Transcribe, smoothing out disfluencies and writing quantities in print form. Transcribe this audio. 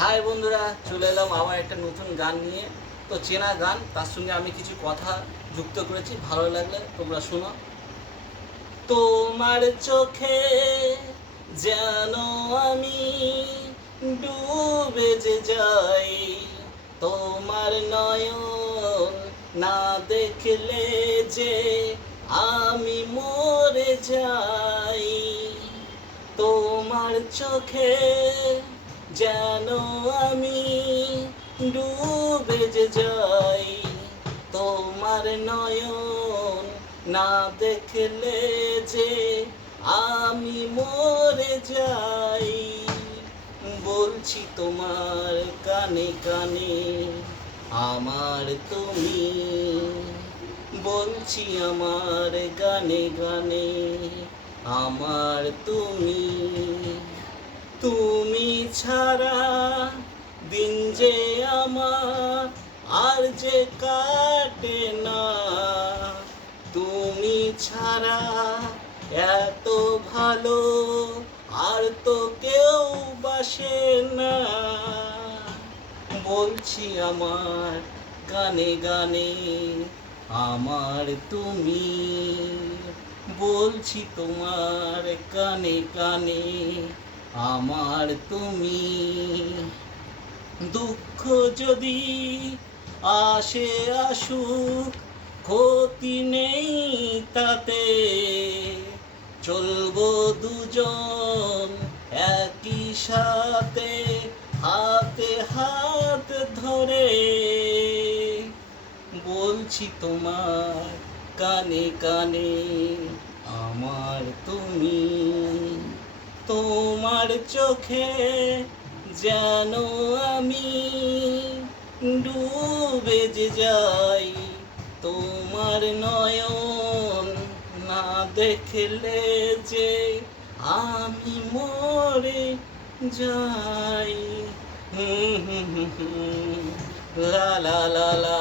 High বন্ধুরা, চলে এলাম আবার একটা নতুন গান নিয়ে। তো চেনা গান, তার সঙ্গে আমি কিছু কথা যুক্ত করেছি, ভালো লাগলে তোমরা শোনো। তোমার চোখে যেন আমি ডুবে যে যাই, তোমার নয়ন না দেখলে যে আমি মরে যাই। তোমার চোখে যেন আমি ডুবে যে যাই, তোমার নয়ন না দেখলে যে আমি মরে যাই। বলছি তোমার কানে কানে আমার তুমি, বলছি আমার গানে গানে আমার তুমি। তুমি ছাড়া দিন যে আমার আর যে কাটে না, তুমি ছাড়া এত ভালো আর তো কেউ বাসে না। বলছি আমার গানে গানে আমার তুমি, বলছি তোমার কানে কানে আমার তুমি। দুঃখ যদি আসে আসুক, ক্ষতি নেই তাতে, চলবো দুজন একই সাথে হাতে হাত ধরে। বলছি তোমার কানে কানে আমার তুমি, তোমার চোখে যেন আমি ডুবে যে যাই, তোমার নয়ন না দেখলে যে আমি মরে যাই। লা লা লা লা।